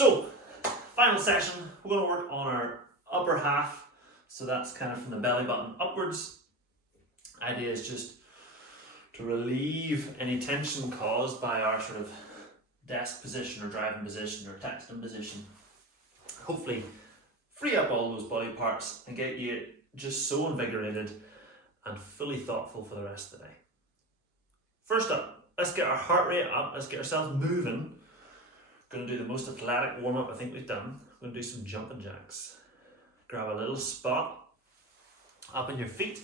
So, final session, we're going to work on our upper half. So that's kind of from the belly button upwards. Idea is just to relieve any tension caused by our sort of desk position or driving position or texting position. Hopefully free up all those body parts and get you just so invigorated and fully thoughtful for the rest of the day. First up, let's get our heart rate up, let's get ourselves moving. Going to do the most athletic warm-up I think we've done. We're going to do some jumping jacks. Grab a little spot up on your feet.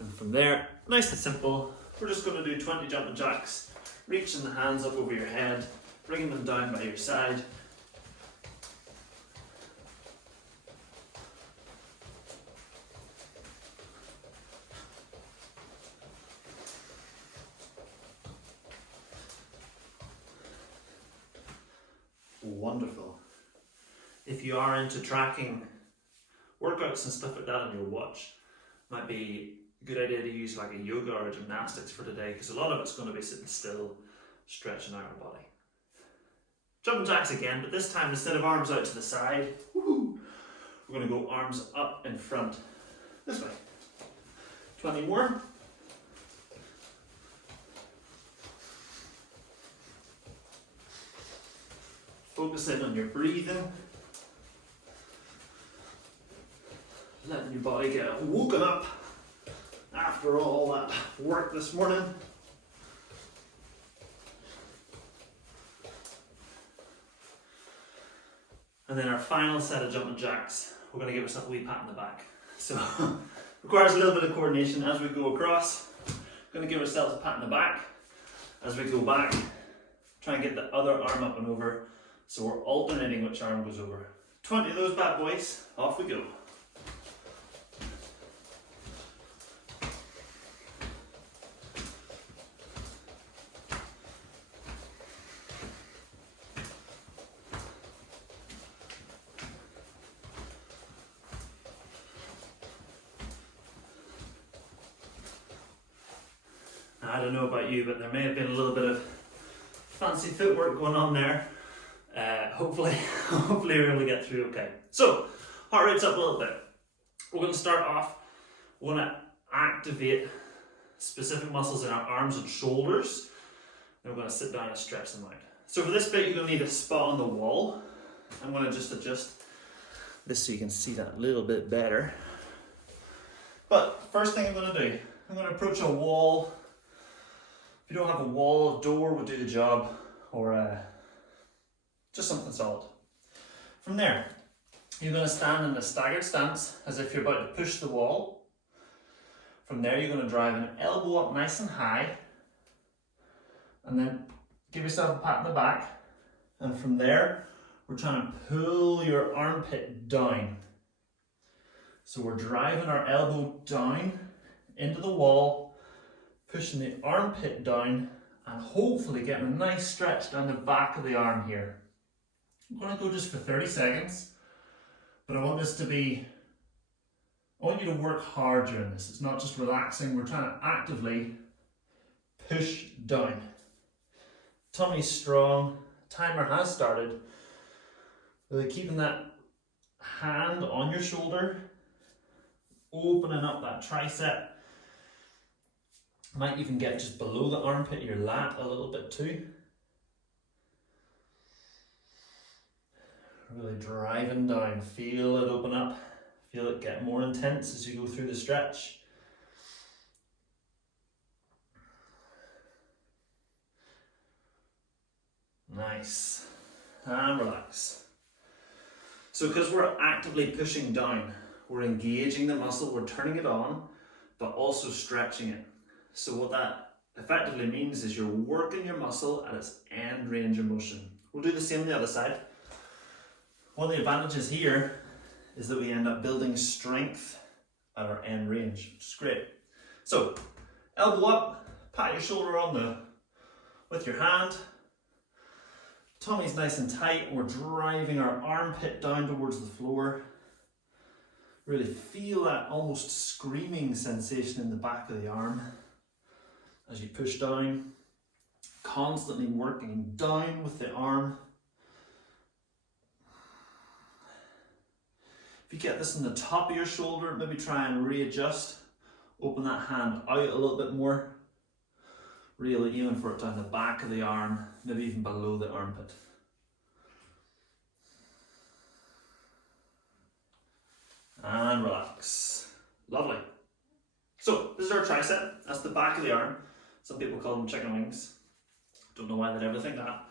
And from there, nice and simple, we're just going to do 20 jumping jacks, reaching the hands up over your head, bringing them down by your side. Wonderful. If you are into tracking workouts and stuff like that on your watch, might be a good idea to use like a yoga or a gymnastics for today, because a lot of it's going to be sitting still, stretching out our body. Jumping jacks again, but this time instead of arms out to the side, we're going to go arms up in front, this way. 20 more. Focus in on your breathing. Letting your body get woken up after all that work this morning. And then our final set of jumping jacks, we're going to give ourselves a wee pat in the back. So requires a little bit of coordination as we go across. Going to give ourselves a pat in the back as we go back. Try and get the other arm up and over. So we're alternating which arm goes over. 20 of those bad boys, off we go. I don't know about you, but there may have been a little bit of fancy footwork going on there. Hopefully we're able to get through okay. So, heart rate's up a little bit. We're going to start off, we're going to activate specific muscles in our arms and shoulders. Then we're going to sit down and stretch them out. So for this bit, you're going to need a spot on the wall. I'm going to just adjust this so you can see that a little bit better. But first thing I'm going to do, I'm going to approach a wall. If you don't have a wall, a door will do the job, or just something solid. From there, you're going to stand in a staggered stance as if you're about to push the wall. From there, you're going to drive an elbow up nice and high, and then give yourself a pat in the back. And from there, we're trying to pull your armpit down. So we're driving our elbow down into the wall, pushing the armpit down, and hopefully getting a nice stretch down the back of the arm here. I'm going to go just for 30 seconds, but I want you to work hard during this. It's not just relaxing, we're trying to actively push down. Tummy's strong, timer has started. Really keeping that hand on your shoulder, opening up that tricep. Might even get just below the armpit, your lat a little bit too. Really driving down, feel it open up, feel it get more intense as you go through the stretch. Nice, and relax. So because we're actively pushing down, we're engaging the muscle, we're turning it on, but also stretching it. So what that effectively means is you're working your muscle at its end range of motion. We'll do the same on the other side. One of the advantages here is that we end up building strength at our end range, which is great. So, elbow up, pat your shoulder with your hand. Tummy's nice and tight, and we're driving our armpit down towards the floor. Really feel that almost screaming sensation in the back of the arm as you push down. Constantly working down with the arm. If you get this in the top of your shoulder, maybe try and readjust. Open that hand out a little bit more. Really aiming for it down the back of the arm, maybe even below the armpit. And relax. Lovely. So this is our tricep. That's the back of the arm. Some people call them chicken wings. Don't know why they'd ever think that.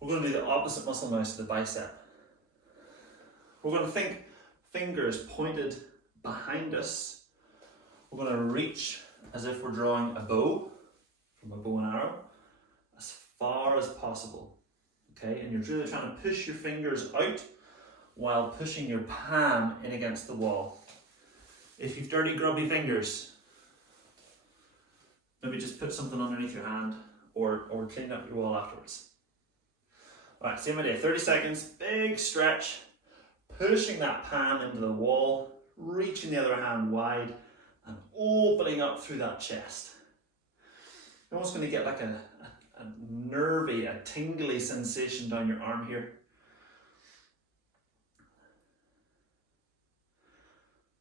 We're going to do the opposite muscle now to the bicep. We're going to think fingers pointed behind us. We're going to reach as if we're drawing a bow from a bow and arrow as far as possible. Okay, and you're really trying to push your fingers out while pushing your palm in against the wall. If you've dirty, grubby fingers, maybe just put something underneath your hand or clean up your wall afterwards. Alright, same idea, 30 seconds, big stretch, pushing that palm into the wall, reaching the other hand wide and opening up through that chest. You're almost going to get like a nervy, a tingly sensation down your arm here.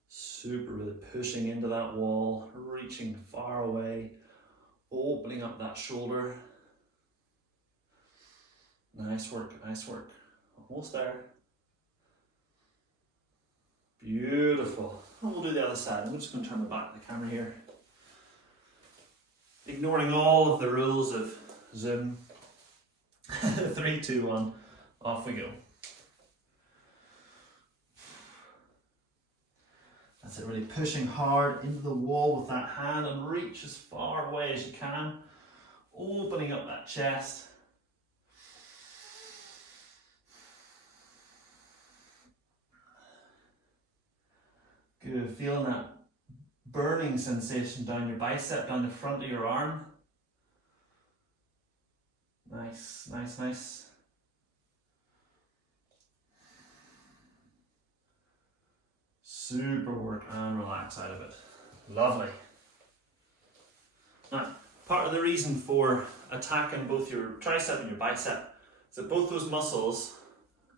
Super, really pushing into that wall, reaching far away, opening up that shoulder. Nice work, nice work. Almost there. Beautiful. And we'll do the other side. I'm just going to turn my back to the camera here. Ignoring all of the rules of Zoom. 3, 2, 1. Off we go. That's it, really pushing hard into the wall with that hand and reach as far away as you can. Opening up that chest. Good, feeling that burning sensation down your bicep, down the front of your arm. Nice, nice, nice. Super work and relax out of it. Lovely. Now, part of the reason for attacking both your tricep and your bicep is that both those muscles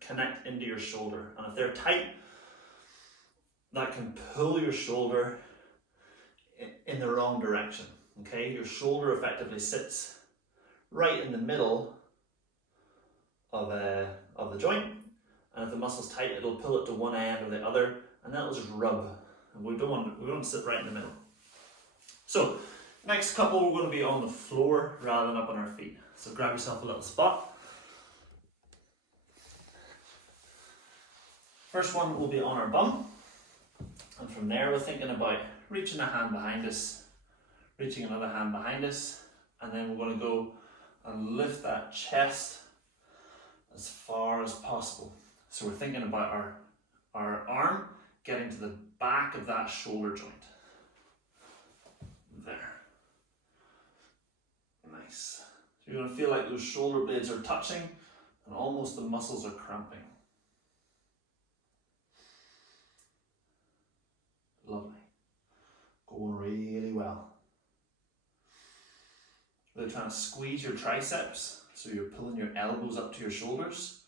connect into your shoulder. And if they're tight, that can pull your shoulder in the wrong direction. Okay, your shoulder effectively sits right in the middle of the joint, and if the muscle's tight, it'll pull it to one end or the other, and that'll just rub. And we don't want to sit right in the middle. So, next couple we're going to be on the floor rather than up on our feet. So grab yourself a little spot. First one will be on our bum. And from there we're thinking about reaching a hand behind us, reaching another hand behind us, and then we're going to go and lift that chest as far as possible. So we're thinking about our arm getting to the back of that shoulder joint. There. Nice. So you're going to feel like those shoulder blades are touching and almost the muscles are cramping. Lovely. Going really well. Really trying to squeeze your triceps so you're pulling your elbows up to your shoulders.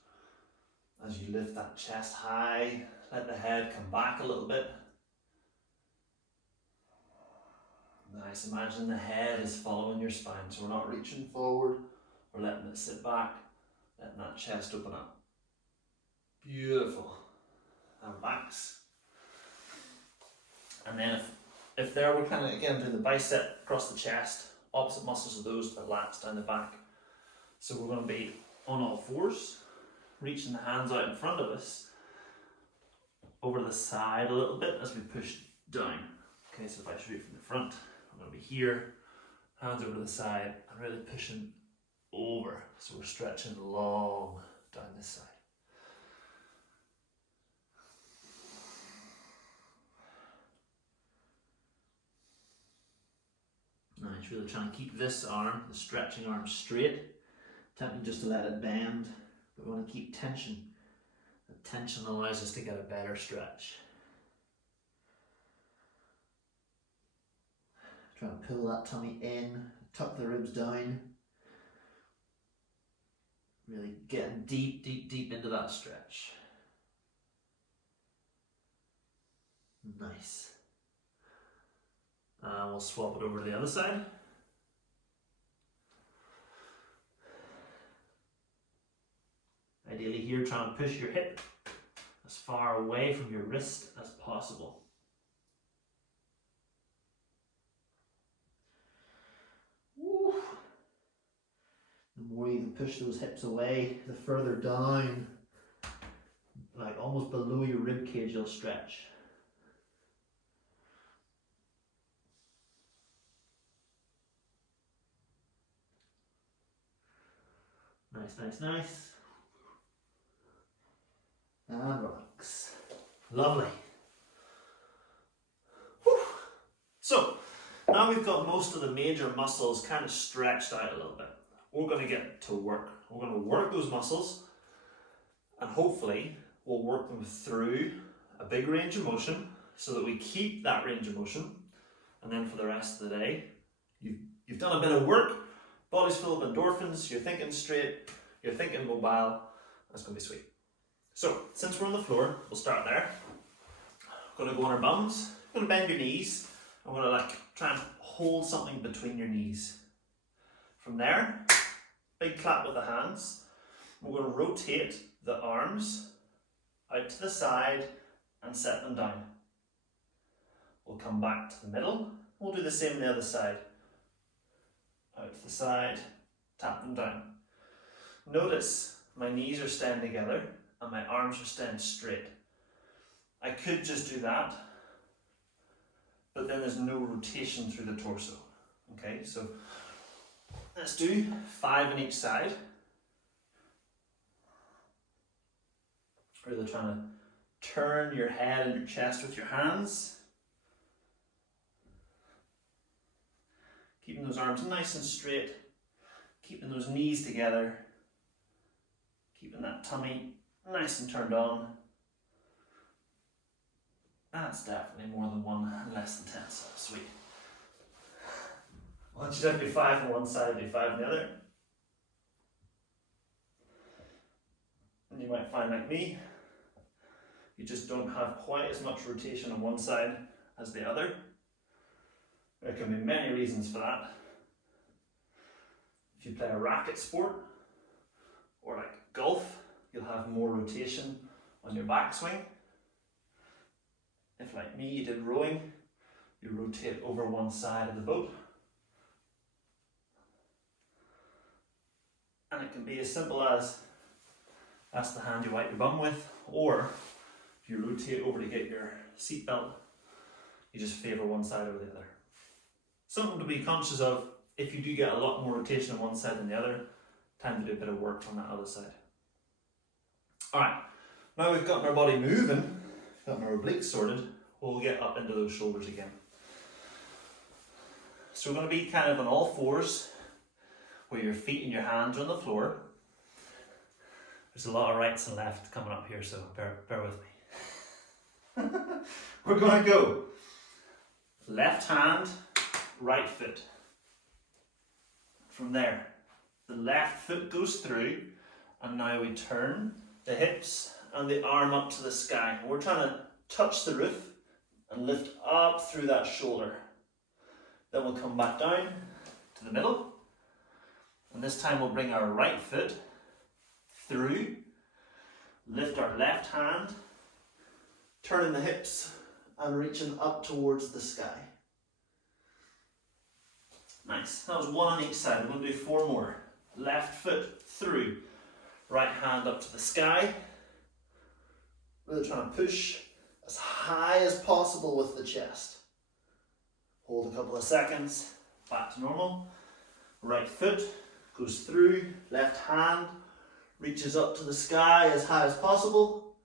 As you lift that chest high, let the head come back a little bit. Nice, imagine the head is following your spine, so we're not reaching forward, we're letting it sit back, letting that chest open up. Beautiful. And relax. And then if there, we're kind of again doing the bicep across the chest, opposite muscles of those, the lats down the back. So we're going to be on all fours, reaching the hands out in front of us, over the side a little bit as we push down. Okay, so if I shoot from the front, I'm going to be here, hands over to the side, and really pushing over. So we're stretching long down this side. Nice, really trying to keep this arm, the stretching arm, straight. Tempting just to let it bend, but we want to keep tension. The tension allows us to get a better stretch. Try and pull that tummy in, tuck the ribs down, Getting deep, deep, deep into that stretch. Nice. And we'll swap it over to the other side. Ideally here, try and push your hip as far away from your wrist as possible. Woo. The more you can push those hips away, the further down, like almost below your rib cage, you'll stretch. Nice, nice, nice. And relax. Lovely. Whew. So, now we've got most of the major muscles kind of stretched out a little bit. We're going to get to work. We're going to work those muscles, and hopefully we'll work them through a big range of motion so that we keep that range of motion, and then for the rest of the day, you've done a bit of work, body's full of endorphins, you're thinking straight, you're thinking mobile. That's going to be sweet. So, since we're on the floor, we'll start there. We're going to go on our bums, we're going to bend your knees, and we're going to try and hold something between your knees. From there, big clap with the hands. We're going to rotate the arms out to the side and set them down. We'll come back to the middle. We'll do the same on the other side. Out to the side, tap them down. Notice my knees are staying together and my arms are staying straight. I could just do that, but then there's no rotation through the torso. Okay, so let's do 5 on each side. Really trying to turn your head and your chest with your hands. Keeping those arms nice and straight. Keeping those knees together. Keeping that tummy nice and turned on. That's definitely more than 1 and less than 10, so sweet. Once you don't do 5 on one side, do 5 on the other. And you might find, like me, you just don't have quite as much rotation on one side as the other. There can be many reasons for that. If you play a racket sport, or like golf, you'll have more rotation on your backswing. If like me, you did rowing, you rotate over one side of the boat. And it can be as simple as that's the hand you wipe your bum with, or if you rotate over to get your seatbelt, you just favour one side over the other. Something to be conscious of: if you do get a lot more rotation on one side than the other, time to do a bit of work on that other side. Alright, now we've gotten our body moving, gotten our obliques sorted, we'll get up into those shoulders again. So we're going to be kind of on all fours, where your feet and your hands are on the floor. There's a lot of rights and left coming up here, so bear with me. We're going to go left hand, right foot. From there, the left foot goes through, and now we turn the hips and the arm up to the sky. We're trying to touch the roof and lift up through that shoulder. Then we'll come back down to the middle. And this time we'll bring our right foot through, lift our left hand, turning the hips and reaching up towards the sky. Nice. That was 1 on each side. We're going to do 4 more. Left foot through, right hand up to the sky. Really trying to push as high as possible with the chest. Hold a couple of seconds, back to normal. Right foot goes through, left hand reaches up to the sky as high as possible.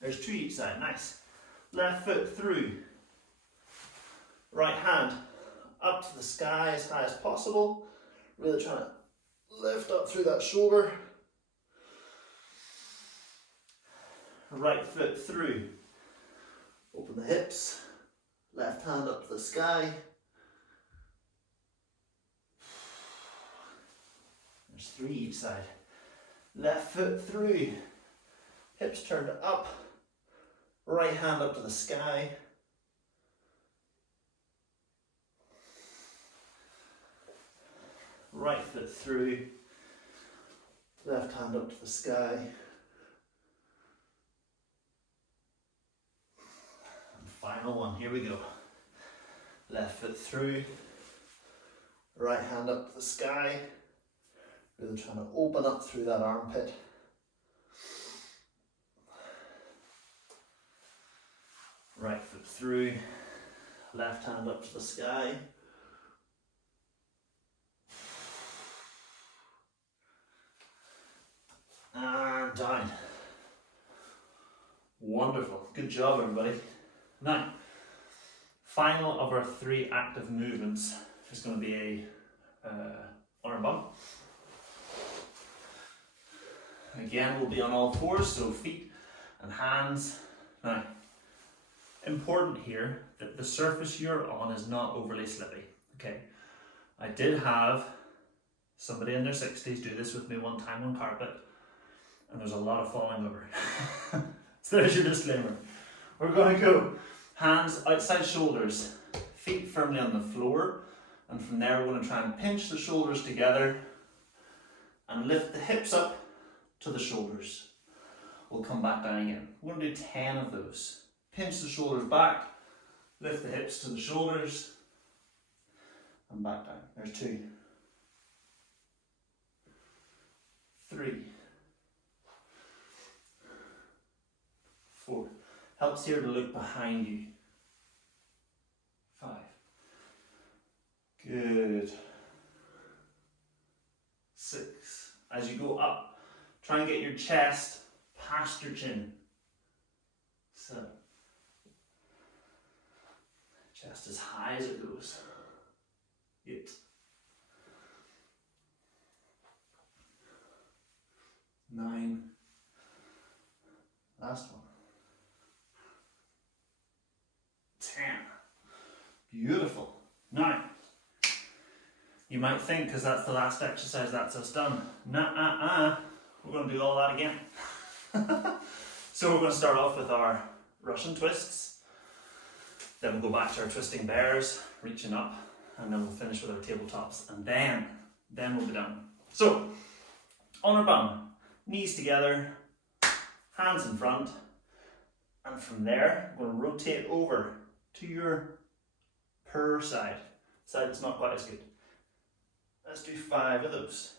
There's 2 each side, nice. Left foot through, right hand up to the sky as high as possible. Really trying to lift up through that shoulder. Right foot through, open the hips, left hand up to the sky. There's 3 each side. Left foot through, hips turned up, right hand up to the sky. Right foot through, left hand up to the sky. And final one, here we go. Left foot through, right hand up to the sky. Really trying to open up through that armpit. Right foot through, left hand up to the sky. And down. Wonderful. Good job, everybody. Now, final of our 3 active movements is going to be a arm bump. Again, we'll be on all 4s, so feet and hands. Now, important here that the surface you're on is not overly slippy. Okay, I did have somebody in their 60s do this with me one time on carpet, and there's a lot of falling over. So there's your disclaimer. We're going to go hands outside shoulders, feet firmly on the floor, and from there we're going to try and pinch the shoulders together and lift the hips up to the shoulders. We'll come back down again. We're going to do 10 of those. Pinch the shoulders back, lift the hips to the shoulders, and back down. There's 2. 3. 4. Helps here to look behind you. 5. Good. 6. As you go up, try and get your chest past your chin. 7. Chest as high as it goes. 8. 9. Last one. 10. Beautiful. Now, you might think, because that's the last exercise, that's us done. Nah, we're going to do all that again. So we're going to start off with our Russian twists. Then we'll go back to our twisting bears, reaching up, and then we'll finish with our tabletops, and then we'll be done. So, on our bum, knees together, hands in front, and from there, we're going to rotate over to your per side that's not quite as good. Let's do 5 of those.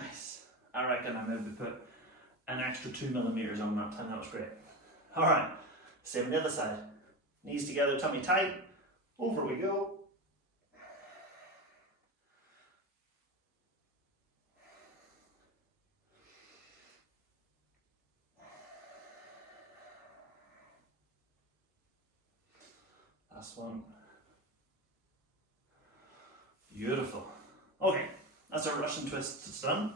Nice. I reckon I maybe put an extra 2 millimeters on that time. That was great. All right, same on the other side. Knees together, tummy tight. Over we go. Last one. Beautiful. Okay, that's our Russian twists done.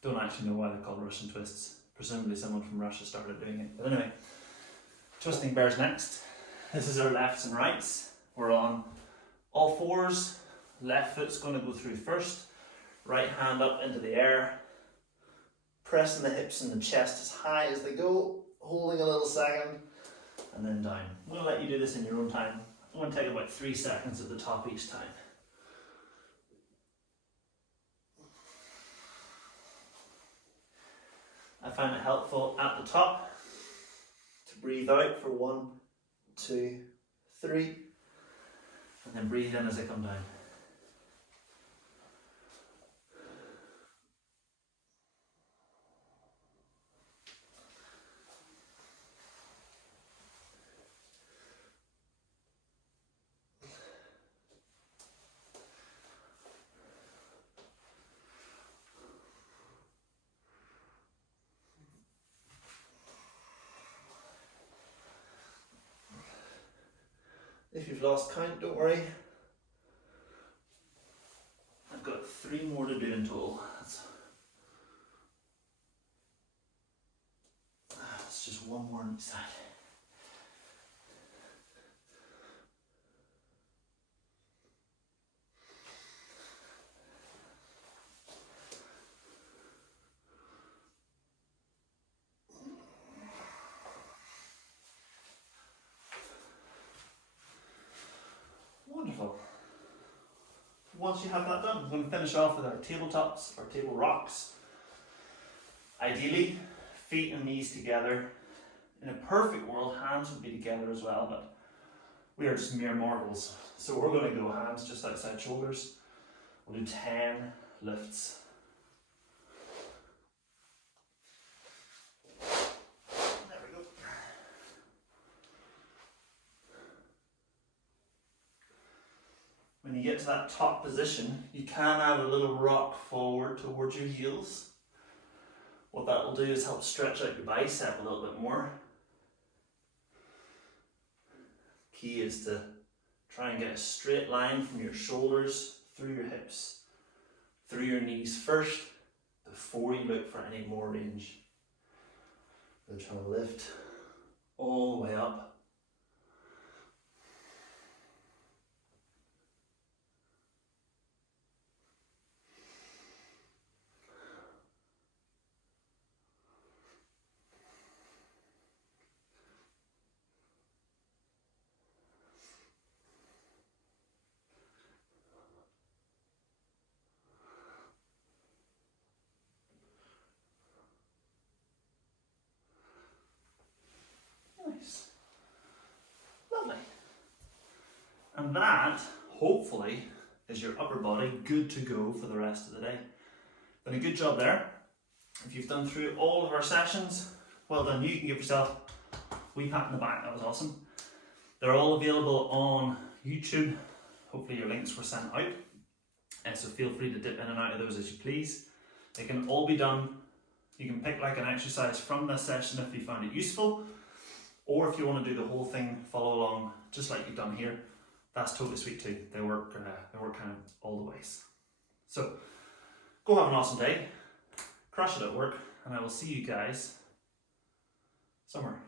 Don't actually know why they're called Russian twists. Presumably someone from Russia started doing it. But anyway, twisting bears next. This is our lefts and rights. We're on all 4s. Left foot's going to go through first. Right hand up into the air. Pressing the hips and the chest as high as they go. Holding a little second. And then down. I'm going to let you do this in your own time. I'm going to take about 3 seconds at the top each time. I find it helpful at the top to breathe out for 1, 2, 3, and then breathe in as I come down. If you've lost count, don't worry. I've got 3 more to do in total. just one more on each side. Wonderful. Once you have that done, we're going to finish off with our tabletops or table rocks. Ideally, feet and knees together. In a perfect world, hands would be together as well, but we are just mere mortals. So we're going to go hands just outside shoulders. We'll do 10 lifts. There we go. When you get to that top position, you can add a little rock forward towards your heels. What that will do is help stretch out your bicep a little bit more. Key is to try and get a straight line from your shoulders through your hips, through your knees first, before you look for any more range. We're trying to lift all the way up. Nice. Lovely. And that, hopefully, is your upper body good to go for the rest of the day. Done a good job there. If you've done through all of our sessions, well done. You can give yourself a wee pat in the back. That was awesome. They're all available on YouTube. Hopefully your links were sent out. And so feel free to dip in and out of those as you please. They can all be done. You can pick like an exercise from this session if you found it useful. Or if you want to do the whole thing, follow along just like you've done here. That's totally sweet too. They work kind of all the ways. So go have an awesome day. Crush it at work. And I will see you guys somewhere.